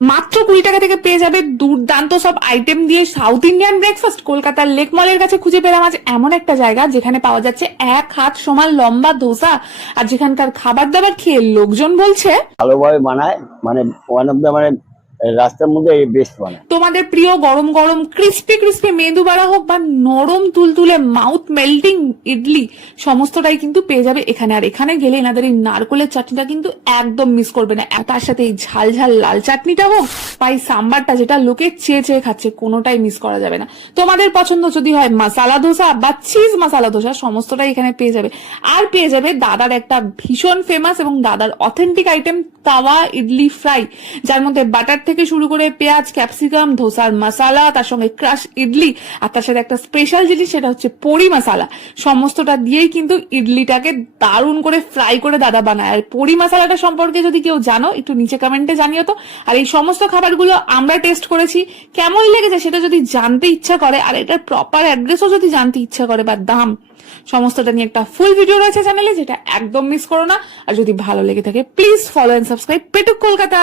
মাত্র 20 টাকা থেকে পেয়ে যাবে দুর্দান্ত সব আইটেম দিয়ে সাউথ ইন্ডিয়ান ব্রেকফাস্ট। কলকাতার লেক মলের কাছে খুঁজে পেলাম আজ এমন একটা জায়গা যেখানে পাওয়া যাচ্ছে 1 হাত সমান লম্বা ধোসা, আর যেখানকার খাবার দাবার খেয়ে লোকজন বলছে ভালোভাবে বানায়, মানে ওয়ান অফ দ্য, মানে রাস্তার মধ্যে বেস্ট বানায়। তোমাদের প্রিয় গরম গরম ক্রিস্পি ক্রিস্পি মেদু বড়া হোক বা নরম তুলতুলে মাউথ মেল্টিং ইডলি, সমস্তটাই কিন্তু পেয়ে যাবে এখানে। আর এখানে গেলে এনাদের এই নারকোলের চাটনিটা কিন্তু একদম মিস করবে না। তার সাথে এই ঝাল ঝাল লাল চাটনিটা হোক বা এই সাম্বারটা, যেটা লোকে চেয়ে চেয়ে খাচ্ছে, কোনোটাই মিস করা যাবে না। তোমাদের পছন্দ যদি হয় মাসালা ধোসা বা চিজ মাসালা ধোসা, সমস্তটাই এখানে পেয়ে যাবে। আর পেয়ে যাবে দাদার একটা ভীষণ ফেমাস এবং দাদার অথেন্টিক আইটেম তাওয়া ইডলি ফ্রাই, যার মধ্যে বাটার থেকে শুরু করে পেঁয়াজ, ক্যাপসিকাম, ধোসার মশালা, তার সঙ্গে ক্রাশ ইডলি, আর তার সাথে একটা স্পেশাল জিনিস, সেটা হচ্ছে পরি মশালা। সমস্তটা দিয়েই কিন্তু ইডলিটাকে দারুণ করে ফ্রাই করে দাদা বানায়। আর পরি মশালাটা সম্পর্কে যদি কেউ জানো, একটু নিচে কমেন্টে জানিও তো। আর এই সমস্ত খাবারগুলো আমরা টেস্ট করেছি, কেমন লেগেছে সেটা যদি জানতে ইচ্ছা করে, আর এটার প্রপার অ্যাড্রেসও যদি জানতে ইচ্ছা করে বা দাম, সমস্তটা নিয়ে একটা ফুল ভিডিও রয়েছে চ্যানেলে, যেটা একদম মিস করো না। আর যদি ভালো লেগে থাকে please follow and subscribe Petuk Kolkata.